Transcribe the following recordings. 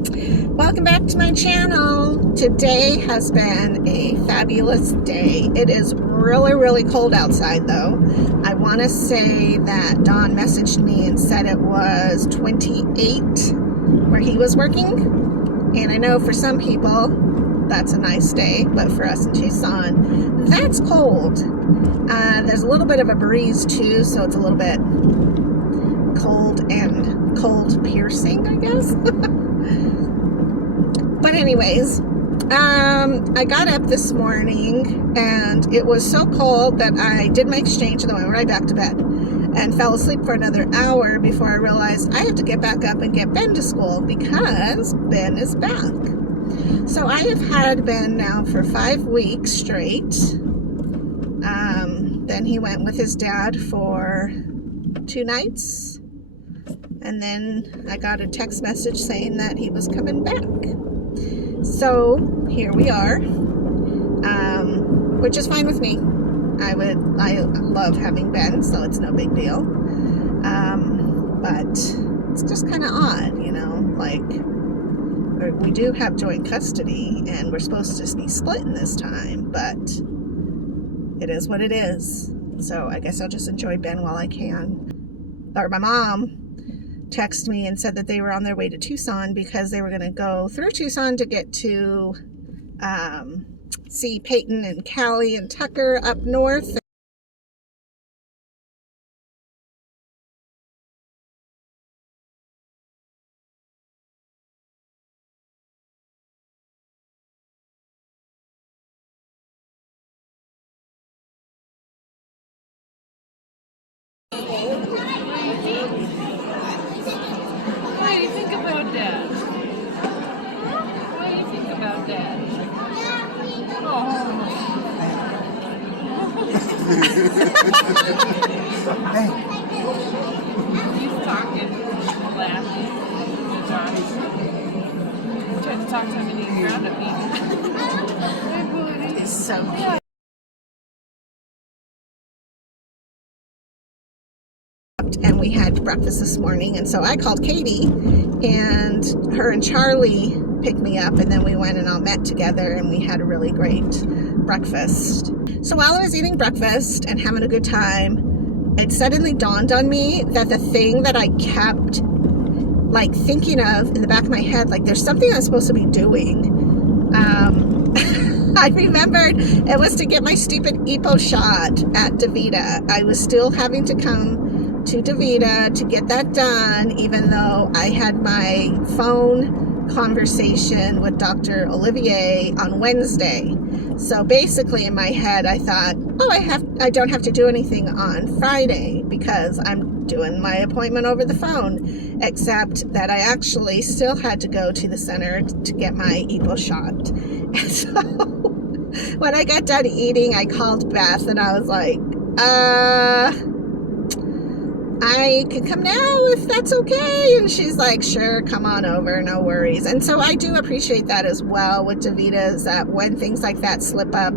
Welcome back to my channel. Today has been a fabulous day. It is really, really cold outside though. I want to say that Don messaged me and said it was 28 where he was working. And I know for some people that's a nice day, but for us in Tucson, that's cold. There's a little bit of a breeze too, so it's a little bit cold and cold piercing, I guess. But anyways, I got up this morning and it was so cold that I did my exchange and then went right back to bed and fell asleep for another hour before I realized I have to get back up and get Ben to school because Ben is back. So I have had Ben now for 5 weeks straight. Then he went with his dad for 2 nights. And then I got a text message saying that he was coming back. So here we are, which is fine with me. I love having Ben, so it's no big deal. But it's just kind of odd, you know, like we do have joint custody and we're supposed to be splitting this time, but it is what it is. So I guess I'll just enjoy Ben while I can. Or my mom texted me and said that they were on their way to Tucson because they were going to go through Tucson to get to see Peyton and Callie and Tucker up north. What do you think about Dad? What do you think about Dad? Oh. He's talking, laughing, Johnny. Trying to talk to him and he's around at me. It's so cute. And we had breakfast this morning, and so I called Katie, and her and Charlie picked me up, and then we went and all met together and we had a really great breakfast. So while I was eating breakfast and having a good time, it suddenly dawned on me that the thing that I kept like thinking of in the back of my head, like there's something I'm supposed to be doing. I remembered it was to get my stupid EPO shot at DaVita. I was still having to come to DaVita to get that done, even though I had my phone conversation with Dr. Olivier on Wednesday. So basically in my head I thought, oh, I don't have to do anything on Friday because I'm doing my appointment over the phone, except that I actually still had to go to the center to get my EPO shot. And so when I got done eating, I called Beth and I was like, I can come now if that's okay. And she's like, sure, come on over, no worries. And so I do appreciate that as well with DaVita, is that when things like that slip up,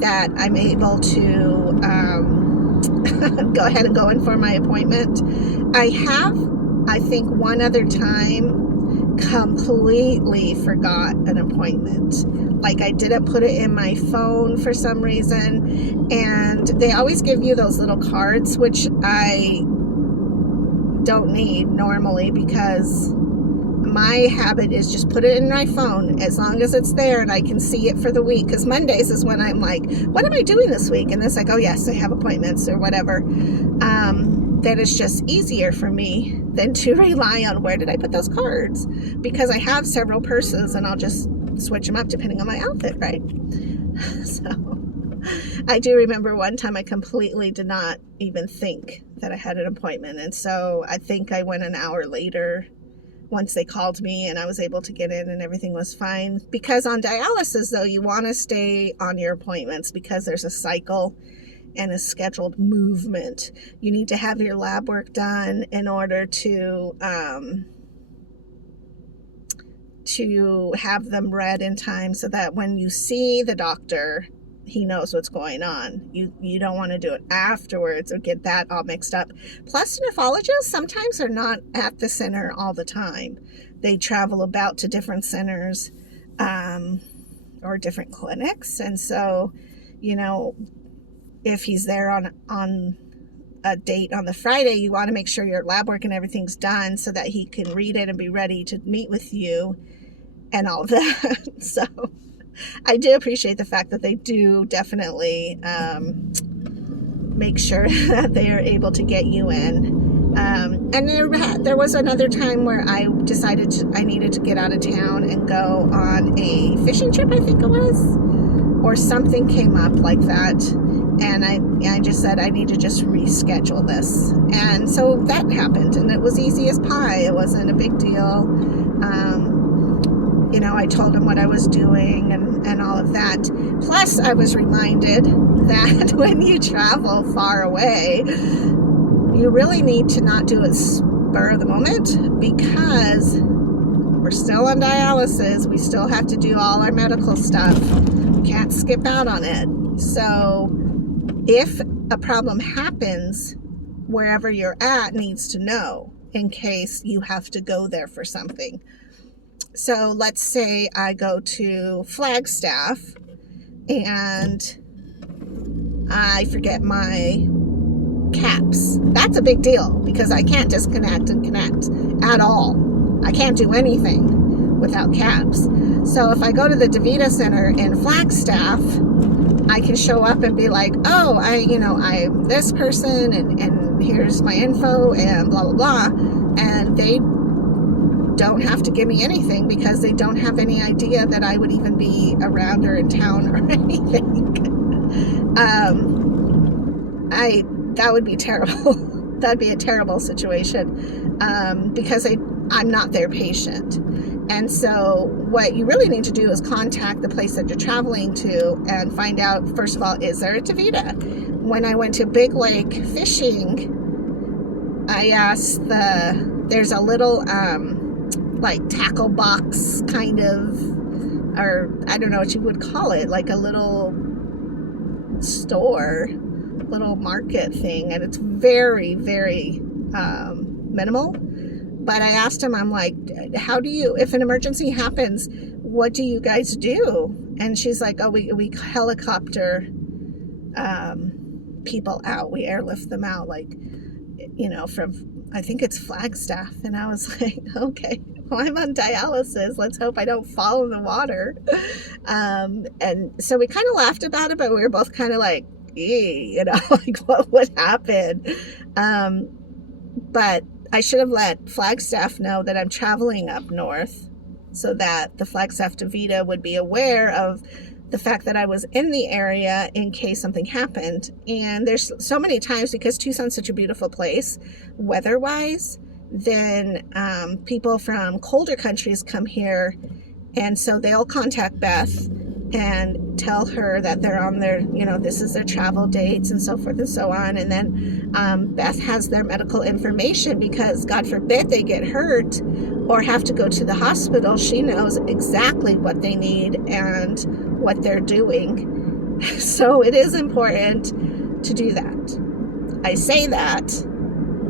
that I'm able to go ahead and go in for my appointment. I have, I think, one other time completely forgot an appointment. Like I didn't put it in my phone for some reason, and they always give you those little cards, which I don't need normally because my habit is just put it in my phone as long as it's there and I can see it for the week, because Mondays is when I'm like, what am I doing this week? And it's like, oh yes, I have appointments or whatever. Then it's just easier for me than to rely on where did I put those cards, because I have several purses and I'll just switch them up depending on my outfit, right? So I do remember one time I completely did not even think that I had an appointment, and so I think I went an hour later once they called me and I was able to get in and everything was fine. Because on dialysis though, you want to stay on your appointments because there's a cycle and a scheduled movement. You need to have your lab work done in order to have them read in time so that when you see the doctor he knows what's going on. You don't want to do it afterwards or get that all mixed up. Plus, nephrologists sometimes are not at the center all the time. They travel about to different centers or different clinics. And so, you know, if he's there on a date on the Friday, you want to make sure your lab work and everything's done so that he can read it and be ready to meet with you and all of that. So I do appreciate the fact that they do definitely make sure that they are able to get you in. And there was another time where I decided I needed to get out of town and go on a fishing trip, I think it was, or something came up like that. And I just said, I need to just reschedule this. And so that happened, and it was easy as pie. It wasn't a big deal. You know, I told him what I was doing and all of that. Plus, I was reminded that when you travel far away, you really need to not do it spur of the moment, because we're still on dialysis. We still have to do all our medical stuff. We can't skip out on it. So if a problem happens, wherever you're at needs to know in case you have to go there for something. So let's say I go to Flagstaff and I forget my caps. That's a big deal because I can't disconnect and connect at all. I can't do anything without caps. So if I go to the DaVita Center in Flagstaff, I can show up and be like, oh, I'm this person and here's my info and blah, blah, blah. And they don't have to give me anything because they don't have any idea that I would even be around or in town or anything. That would be terrible. That'd be a terrible situation because I'm not their patient. And so what you really need to do is contact the place that you're traveling to and find out, first of all, is there a DaVita? When I went to Big Lake fishing, I asked there's a little like tackle box kind of, or I don't know what you would call it, like a little store, little market thing, and it's very, very minimal. But I asked him, I'm like, how do you, if an emergency happens, what do you guys do? And she's like, oh, we helicopter people out. We airlift them out, like, from, I think it's Flagstaff. And I was like, okay, well, I'm on dialysis. Let's hope I don't fall in the water. And so we kind of laughed about it, but we were both kind of like, like what would happen? But I should have let Flagstaff know that I'm traveling up north so that the Flagstaff DaVita would be aware of the fact that I was in the area in case something happened. And there's so many times, because Tucson's such a beautiful place weather-wise, then people from colder countries come here, and so they'll contact Beth and tell her that they're on their, this is their travel dates and so forth and so on. And then Beth has their medical information because, God forbid, they get hurt or have to go to the hospital. She knows exactly what they need and what they're doing. So it is important to do that. I say that,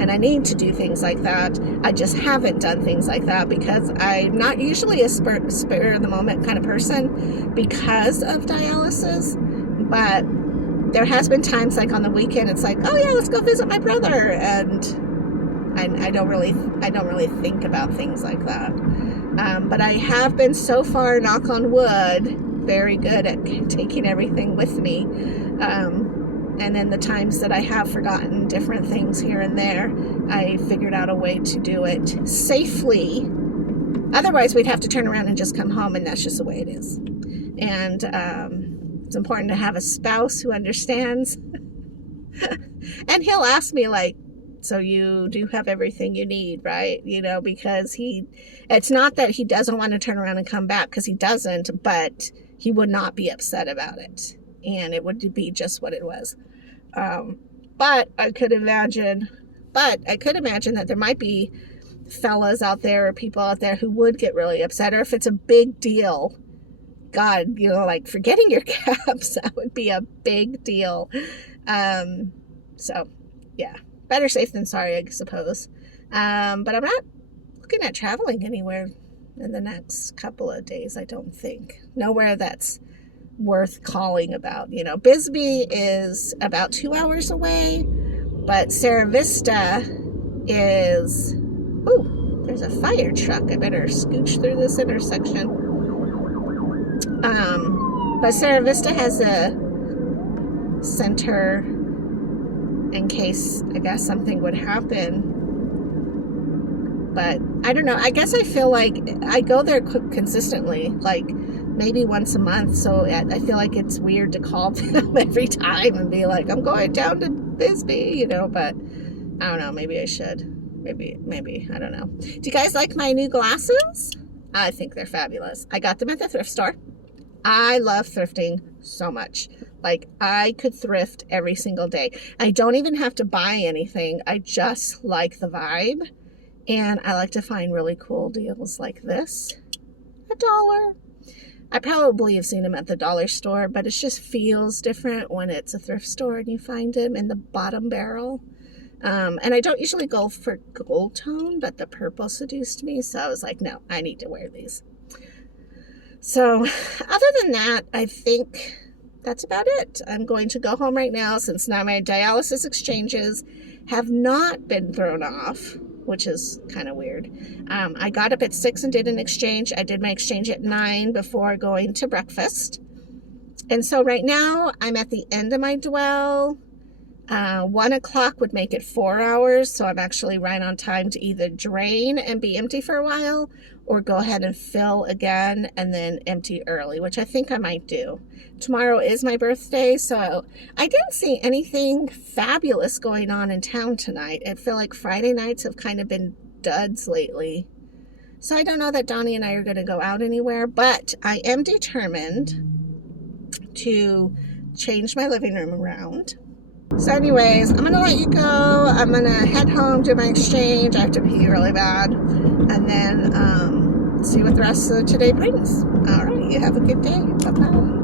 and I need to do things like that. I just haven't done things like that because I'm not usually a spur of the moment kind of person because of dialysis. But there has been times, like on the weekend, it's like, oh yeah, let's go visit my brother, and I don't really think about things like that. But I have been so far, knock on wood, very good at taking everything with me. And then the times that I have forgotten different things here and there, I figured out a way to do it safely. Otherwise, we'd have to turn around and just come home, and that's just the way it is. And it's important to have a spouse who understands. And he'll ask me, like, so you do have everything you need, right? Because it's not that he doesn't want to turn around and come back, because he doesn't, but he would not be upset about it. And it would be just what it was. But I could imagine that there might be fellas out there or people out there who would get really upset, or if it's a big deal, God, you know, like forgetting your caps, that would be a big deal. So yeah, better safe than sorry, I suppose. But I'm not looking at traveling anywhere in the next couple of days, I don't think. Nowhere that's worth calling about. You know, Bisbee is about 2 hours away, but Sarah Vista is, oh, there's a fire truck. I better scooch through this intersection. But Sarah Vista has a center in case, I guess, something would happen. But I don't know. I guess I feel like I go there consistently, like maybe once a month. So I feel like it's weird to call them every time and be like, I'm going down to Bisbee, you know, but I don't know. Maybe I should. Maybe. I don't know. Do you guys like my new glasses? I think they're fabulous. I got them at the thrift store. I love thrifting so much. Like, I could thrift every single day. I don't even have to buy anything. I just like the vibe. And I like to find really cool deals like this. $1. I probably have seen them at the dollar store, but it just feels different when it's a thrift store and you find them in the bottom barrel. And I don't usually go for gold tone, but the purple seduced me. So I was like, no, I need to wear these. So other than that, I think that's about it. I'm going to go home right now since now my dialysis exchanges have not been thrown off, which is kind of weird. I got up at 6 and did an exchange. I did my exchange at 9 before going to breakfast. And so right now I'm at the end of my dwell. 1 o'clock would make it 4 hours. So I'm actually right on time to either drain and be empty for a while or go ahead and fill again and then empty early, which I think I might do. Tomorrow is my birthday, so I didn't see anything fabulous going on in town tonight. I feel like Friday nights have kind of been duds lately. So I don't know that Donnie and I are going to go out anywhere, but I am determined to change my living room around. So anyways, I'm going to let you go. I'm going to head home, do my exchange. I have to pee really bad. And then see what the rest of today brings. All right, you have a good day. Bye-bye.